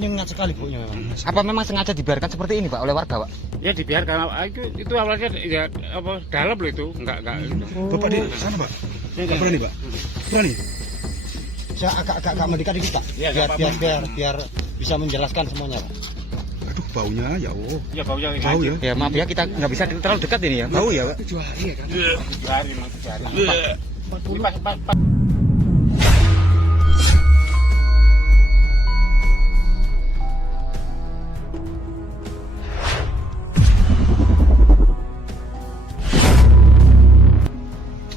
Nyengat sekali Bu. Apa memang sengaja dibiarkan seperti ini Pak oleh warga Pak? Ya dibiarkan, itu awalnya ya apa dalam loh itu, enggak. Bapak di sana Pak? Nggak berani Pak? Berani? Saya agak mendekat dikit Pak. Ya, Biar bisa menjelaskan semuanya Pak. Aduh baunya ya Allah. Ya baunya Bau ya? Ya maaf ya kita nggak bisa terlalu dekat ini ya. Bau ya Pak? 7 hari ya kan? 7 hari, 7 hari. Ini Pak.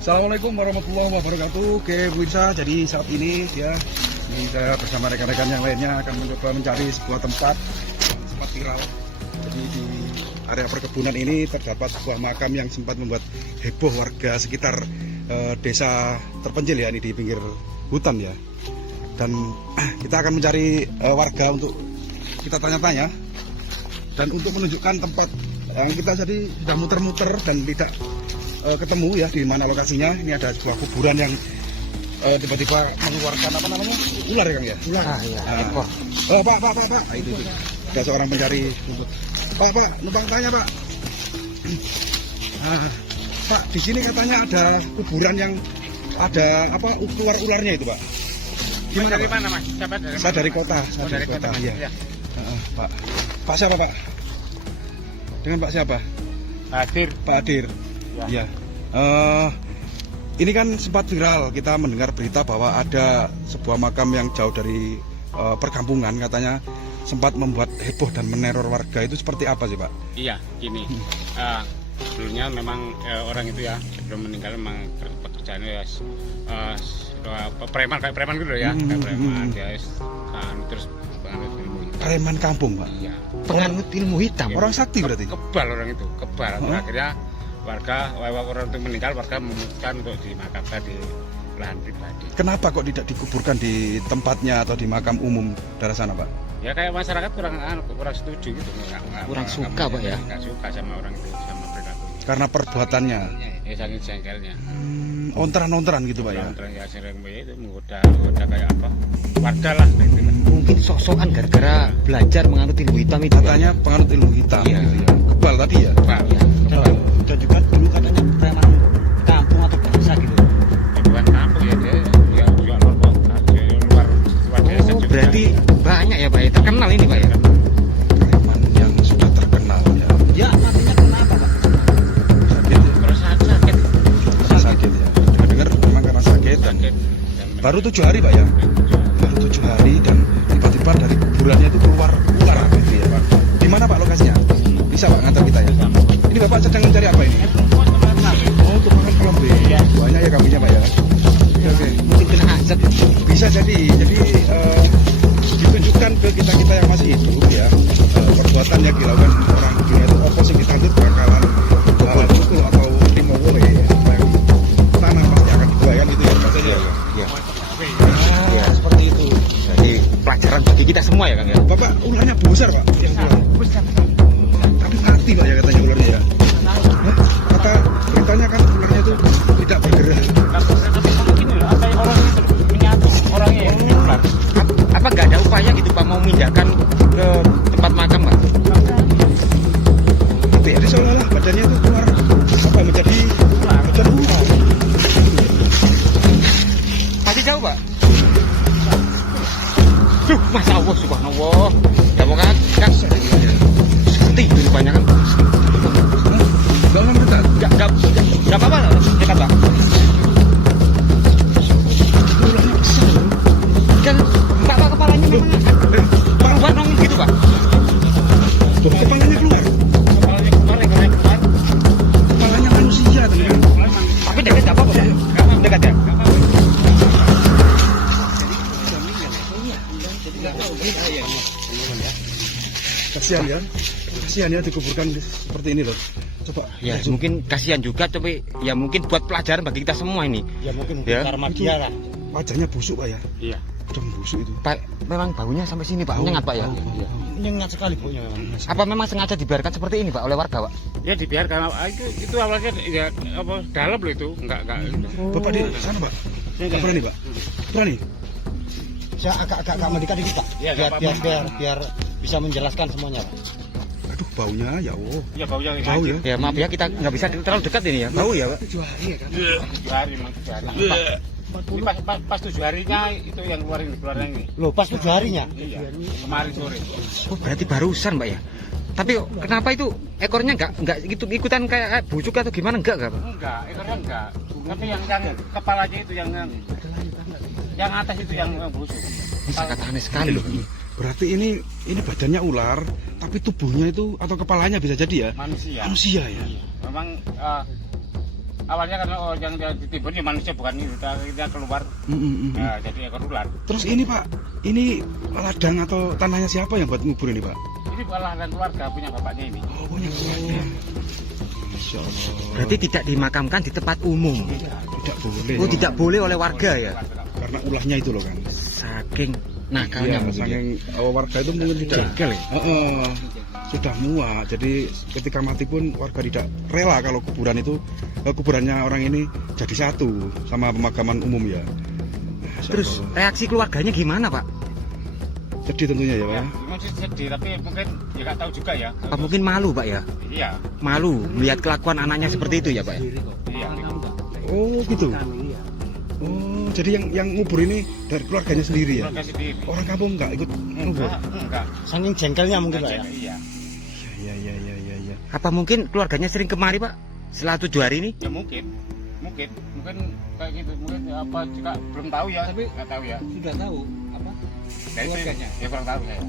Assalamualaikum warahmatullahi wabarakatuh. Oke Bu Irsa, jadi saat ini saya bersama rekan-rekan yang lainnya akan mencoba mencari sebuah tempat sempat viral. Jadi di area perkebunan ini terdapat sebuah makam yang sempat membuat heboh warga sekitar desa terpencil ya, ini di pinggir hutan ya. Dan kita akan mencari warga untuk kita tanya-tanya dan untuk menunjukkan tempat yang kita jadi sudah muter-muter dan tidak ketemu ya di mana lokasinya. Ini ada sebuah kuburan yang tiba-tiba mengeluarkan apa namanya, ular ya Kang ya? Ular. Iya. Ekor. Pak. Nah, itu. Ada seorang pencari rumput. Pak, numpang tanya Pak. Pak, di sini katanya ada kuburan yang ada apa ular-ularnya itu Pak. Gimana Dari Pak? mana Mas? Siapa dari Saya mana? dari kota. Oh, dari kota. Iya. Ya. Pak. Pak siapa Pak? Dengan Pak siapa? Hadir. Pak Adir. Ya. Ini kan sempat viral, kita mendengar berita bahwa ada sebuah makam yang jauh dari perkampungan, katanya sempat membuat heboh dan meneror warga. Itu seperti apa sih Pak? Iya, gini. Sebelumnya memang orang itu ya sebelum meninggal memang pekerjaannya ya preman kayak preman gitu ya, kayak preman guys. Terus penganut ilmu hitam. Preman kampung Pak. Iya. Penganut ilmu hitam. Orang sakti berarti. Kebal orang itu, kebal. Akhirnya orang itu meninggal, warga memutuskan untuk dimakamkan di lahan pribadi. Kenapa kok tidak dikuburkan di tempatnya atau di makam umum daerah sana Pak? Ya kayak masyarakat kurang setuju gitu, Kurang suka, Pak, ya? Nggak suka sama orang itu, sama perilaku. Karena perbuatannya. Ya saking jengkelnya. Ontran-ontran gitu Pak ya. Orang ya sering itu menggoda kayak apa? Warga lah gitu lah. Mungkin sok-sokan gara-gara belajar menganut ilmu hitam itu. Katanya penganut ilmu hitam. Iya. Gitu ya. Kebal tadi ya. Kebal. Iya. Dan juga dulu katanya preman kampung atau desa gitu. Ya, bukan kampung ya, dia ya juga luar kota, luar desa juga. Berarti banyak ya Pak ya, terkenal ini Pak ya. Preman yang sudah terkenal ya. Ya nantinya kenapa Pak? Sakit ya. Terus sakit. Sakit ya. Cuma dengar memang karena sakit dan baru 7 hari Pak ya. Baru 7 hari dan tiba-tiba dari kuburannya itu keluar ular gitu ya. Di mana Pak lokasinya? Bisa Pak ngantar kita ya? Ini Bapak sedang mencari apa ini? Oh, untuk makan kelembe. Banyak ya kambingnya Pak ya. Oke. Mungkin kena azab. Bisa jadi ditunjukkan ke kita yang masih hidup ya, perbuatan yang dilakukan orang dunia itu apa sih kita itu bakalan pukul atau limo wole tanah pasti akan dibayar itu ya Mas ya. Iya. Ya, seperti itu. Jadi pelajaran bagi kita semua ya Kang ya. Bapak ularnya besar Pak yang keluar. Tapi mati Pak ya katanya ularnya ya. Kata beritanya kan ularnya itu tidak bergerak. Tapi mungkin ada orang itu menyatu, orangnya yang ular. Apa nggak ada upaya gitu Pak mau memindahkan ke tempat makam Pak? Jadi seolah-olah badannya itu keluar apa menjadi ular. Masih jauh Pak? Duh, Masya Allah, subhanallah. Ya mau kan? Seperti itu banyak kan? Enggak lama dekat. Nggak apa-apa, dekat Pak. Ularnya besar. Kan Pak kepalanya memang perempuan dong gitu Pak. Tuh, kepalanya keluar. Kepalanya keluar, ekornya keluar. Kepalanya manusia tuh kan. Tapi dekat nggak apa-apa Pak. Dekat ya? Kasihan ya dikuburkan seperti ini loh. Coba Ya mungkin kasihan juga, tapi ya mungkin buat pelajaran bagi kita semua ini. Ya mungkin Ya. karma dia lah. wajahnya busuk Pak ya. Iya. Udah busuk itu. Pak, memang baunya sampai sini Pak, nyengat Pak ya. Nyengat sekali Bu. Apa memang sengaja dibiarkan seperti ini Pak oleh warga Pak? Ya dibiarkan, itu awalnya ya apa dalam loh itu, enggak. Bapak di sana Pak. Nggak berani Pak. Berani. Saya agak mendekat dikit Pak. Iya, nggak apa-apa. Biar bisa menjelaskan semuanya Pak. Aduh, baunya ya Allah. Ya baunya ini Bau aja. ya. Ya maaf ya, kita nggak bisa terlalu dekat ini ya. Bau ya, Pak. 7 hari ya kan. 7 hari memang 7 hari. Ini pas 7 harinya itu yang keluarnya ini. Loh, pas 7 harinya. Iya. Kemarin sore. Oh, berarti barusan, Mbak ya. Tapi kenapa itu ekornya nggak ikutan kayak busuk atau gimana enggak, Pak? Enggak, ekornya enggak. Tapi yang kepalanya itu yang atas itu yang busuk. Ini sangat aneh sekali loh. Berarti ini badannya ular, tapi tubuhnya itu atau kepalanya bisa jadi ya Manusia. manusia ya. Memang awalnya kan yang ditimbun ya manusia bukan itu. Kita keluar jadi ekor ular. Terus ini Pak, ini ladang atau tanahnya siapa yang buat ngubur ini Pak? Ini bukan dan keluarga punya bapaknya ini. Oh, punya keluarga. Masya Allah. Berarti tidak dimakamkan di tempat umum. Tidak boleh. Oh, tidak boleh oleh warga ya. Karena ulahnya itu loh kan. Saking nakalnya Iya, mungkin. saking warga itu mungkin tidak Jengkel ya? sudah muak. Jadi ketika mati pun warga tidak rela kalau kuburannya orang ini jadi satu sama pemakaman umum ya. Masya Terus Allah. reaksi keluarganya gimana, Pak? Sedih tentunya ya Pak. Ya, masih sedih tapi mungkin ya nggak tahu juga ya. Apa mungkin malu, Pak ya? Iya. Malu melihat kelakuan anaknya seperti itu ya, Pak ya? Iya. Oh gitu. Oh, jadi yang ngubur ini dari keluarganya sendiri ya? Keluarga sendiri. Orang kampung nggak ikut ngubur? Enggak. Saking jengkelnya mungkin Pak ya. Iya. Iya. Apa mungkin keluarganya sering kemari, Pak? Setelah 7 hari ini? Ya mungkin kayak gitu. Mungkin apa juga belum tahu ya. Tapi nggak tahu ya. sudah tahu apa? Nah, itu Keluarganya. ya kurang tahu saya.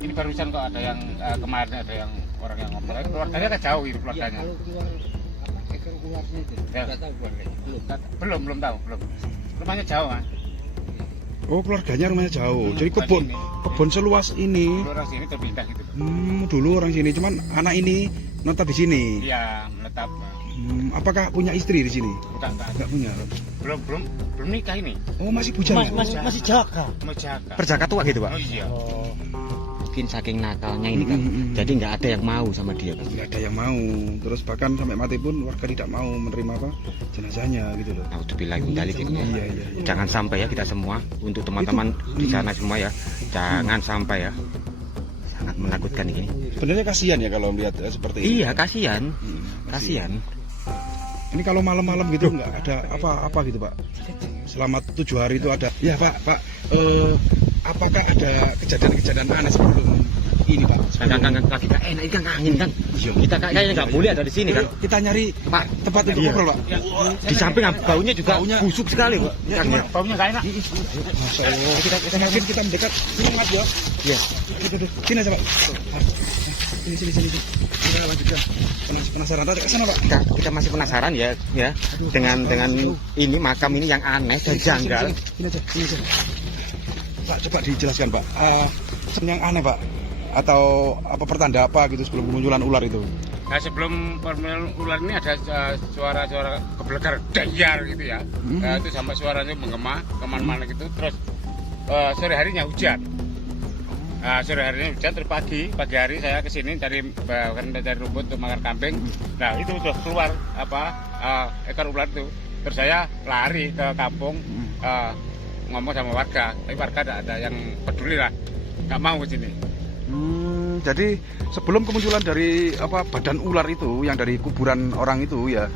Ini barusan kok ada yang kemarin ada yang orang yang ngomong. Keluarganya kan jauh itu Ya, keluarganya. kalau keluar apa ekor ularnya itu. Ya. Sudah tahu keluarganya. Belum tahu. Rumahnya jauh Mas. Oh, keluarganya rumahnya jauh. Jadi bukan kebun seluas ini. Dulu orang sini terpindah gitu. Dulu orang sini, cuman anak ini menetap di sini. Iya, menetap. Apakah punya istri di sini? Bukan enggak. Enggak punya. Belum nikah ini. Oh, masih bujangan. Masih jaga. Mau jaga. Perjaka tua gitu, Pak? Oh iya. Oh. Mungkin saking nakalnya ini kan. Jadi nggak ada yang mau sama dia, Pak. Nggak ada yang mau. Terus bahkan sampai mati pun warga tidak mau menerima apa jenazahnya gitu loh. Naudzubillah min dzalik gitu ya. Iya. Jangan sampai ya kita semua, untuk teman-teman di sana semua ya, jangan sampai ya. Sangat menakutkan ini. Sebenarnya kasihan ya kalau melihat seperti ini. Iya, kasihan. Kasihan. Ini kalau malam-malam gitu nggak ada apa-apa gitu Pak. Selama 7 hari itu ada. Ya Pak. Apakah ada kejadian-kejadian aneh sebelum ini Pak? Kang, lagi gak enak, ikan angin kan. Kita kayaknya nggak boleh ada di sini kan. Kita nyari Pak, tempat untuk iya. ngobrol Pak. Di samping baunya juga busuk sekali, Pak. Ya, Kang, ya. Baunya enggak enak. Masya Allah. Kita mungkin kita mendekat. Sini Mas ya. Iya. Sini aja Pak. Sini. Kita lanjutkan. Penasaran tadi ke sana Pak. Kita masih penasaran ya dengan ini makam ini yang aneh dan janggal. Sini aja. Pak, coba dijelaskan Pak. Yang aneh Pak, atau apa pertanda apa gitu sebelum kemunculan ular itu? Nah, sebelum permainan ular ini ada suara-suara geblegar dayar gitu ya. Itu sampai suaranya menggema kemana-mana gitu. Terus sore harinya hujan. Sore harinya hujan, terus pagi hari saya kesini cari rumput untuk makan kambing. Nah itu udah keluar ekor ular itu. Terus saya lari ke kampung ngomong sama warga, tapi warga tidak ada yang peduli lah, nggak mau ke sini. Jadi sebelum kemunculan dari badan ular itu yang dari kuburan orang itu ya,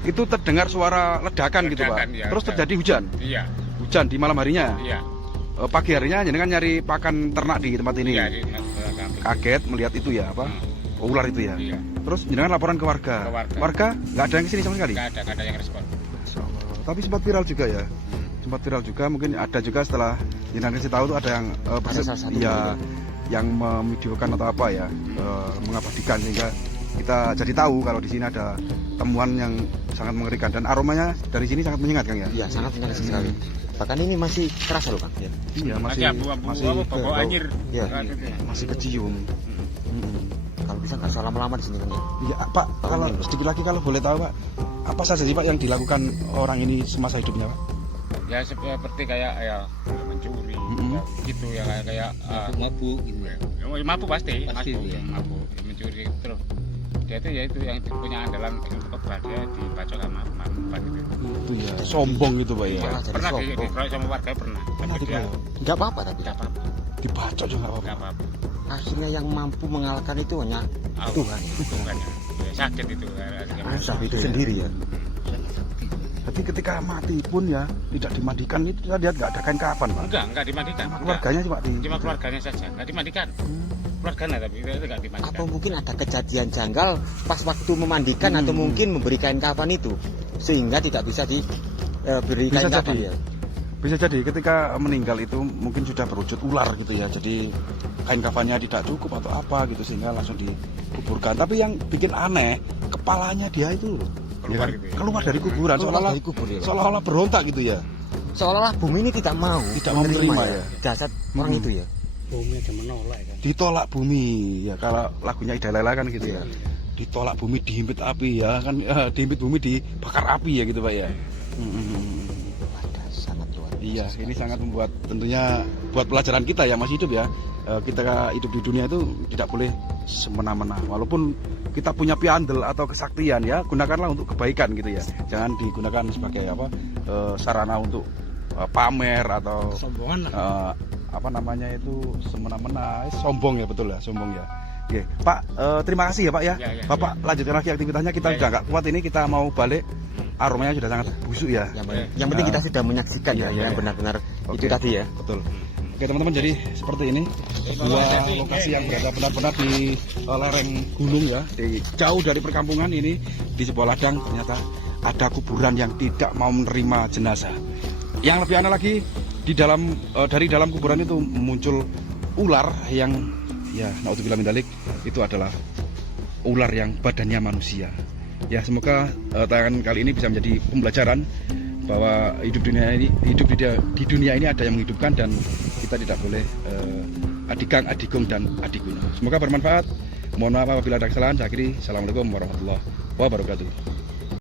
itu terdengar suara ledakan gitu Pak. Ya, terus terjadi hujan. Iya. Hujan di malam harinya. Iya. Pagi harinya jenengan nyari pakan ternak di tempat ini. Iya, Kaget melihat itu ya ular itu ya. Iya. Terus jenengan laporan ke warga. Warga nggak ada yang kesini sama sekali. Nggak ada yang respon. Masya Allah. Tapi sempat viral juga ya. Sempat viral juga, mungkin ada juga setelah jenengan kasih tahu tuh ada yang yang memvideokan atau apa ya, mengabadikan sehingga kita jadi tahu kalau di sini ada temuan yang sangat mengerikan dan aromanya dari sini sangat menyengat Kang ya. Iya, sangat menyengat sekali. Bahkan ini masih terasa loh Kang. Iya, masih bau anjir. Iya, masih kecium. Kalau bisa nggak salah lama di sini Kang ya. Iya Pak, kalau sedikit lagi kalau boleh tahu Pak, apa saja sih Pak yang dilakukan orang ini semasa hidupnya Pak? Ya seperti kayak mencuri, gitu ya kayak mabuk gitu ya. Mabuk pasti Pasti mabuk, ya. mabuk, mencuri terus Dia itu yaitu yang punya andalan ilmu kebal, dia dibacok sama empat itu. Itu ya, sombong gitu Pak ya. Ya, jadi pernah sombong. dikeroyok sama warga pernah. Pernah Tapi dia dikeroyok. Nggak apa-apa tapi. nggak apa-apa, Dibacok juga nggak nggak apa-apa. apa-apa. Akhirnya yang mampu mengalahkan itu hanya Tuhan. Tuhan ya. Ya, sakit itu. akhirnya. Usah itu sendiri ya. Jadi ketika mati pun ya tidak dimandikan, itu dia nggak ada kain kafan Pak. Enggak dimandikan. Sama keluarganya cuma di. Cuma keluarganya saja, nggak dimandikan. Keluarganya tapi itu nggak dimandikan. Atau mungkin ada kejadian janggal pas waktu memandikan atau mungkin memberi kain kafan itu sehingga tidak bisa diberi Bisa kain kafan jadi. ya. Bisa jadi ketika meninggal itu mungkin sudah berwujud ular gitu ya. Jadi kain kafannya tidak cukup atau apa gitu sehingga langsung dikuburkan. Tapi yang bikin aneh, kepalanya dia itu Keluar ya, gitu ya. keluar dari kuburan Keluar seolah-olah dari kubur ya, Pak. seolah-olah berontak gitu ya. Seolah-olah bumi ini tidak mau menerima ya. jasad orang itu ya. Bumi aja menolak kan. Ditolak bumi ya, kalau lagunya Ida Lela kan gitu ya. Ditolak bumi dihimpit api ya kan, dihimpit bumi dibakar api ya gitu Pak ya. Ada sangat luar biasa. Iya, ini sangat membuat tentunya buat pelajaran kita yang masih hidup ya. Kita hidup di dunia itu tidak boleh semena-mena. Walaupun kita punya piandel atau kesaktian ya, gunakanlah untuk kebaikan gitu ya. Jangan digunakan sebagai sarana untuk pamer atau Kesombongan lah. apa namanya itu semena-mena, sombong ya, betul ya, sombong ya. Oke, Pak, terima kasih ya Pak ya. Ya, Bapak lanjutkan lagi aktivitasnya, kita Ya, udah nggak kuat ini, kita mau balik. Aromanya sudah sangat busuk ya. Yang penting kita sudah menyaksikan Iya, ya, iya, yang iya. benar-benar Oke. itu tadi ya. Betul. Oke teman-teman, jadi seperti ini dua lokasi yang berada benar-benar di lereng gunung ya, jauh dari perkampungan ini, di sebuah ladang ternyata ada kuburan yang tidak mau menerima jenazah. Yang lebih aneh lagi, dari dalam kuburan itu muncul ular yang ya naudzubillah min dzalik, itu adalah ular yang badannya manusia. Ya, semoga tayangan kali ini bisa menjadi pembelajaran bahwa hidup di dunia ini ada yang menghidupkan dan kita tidak boleh adigang, adigung dan adiguno. Semoga bermanfaat. Mohon maaf apabila ada kesalahan. Saya akhiri. Assalamualaikum warahmatullahi wabarakatuh.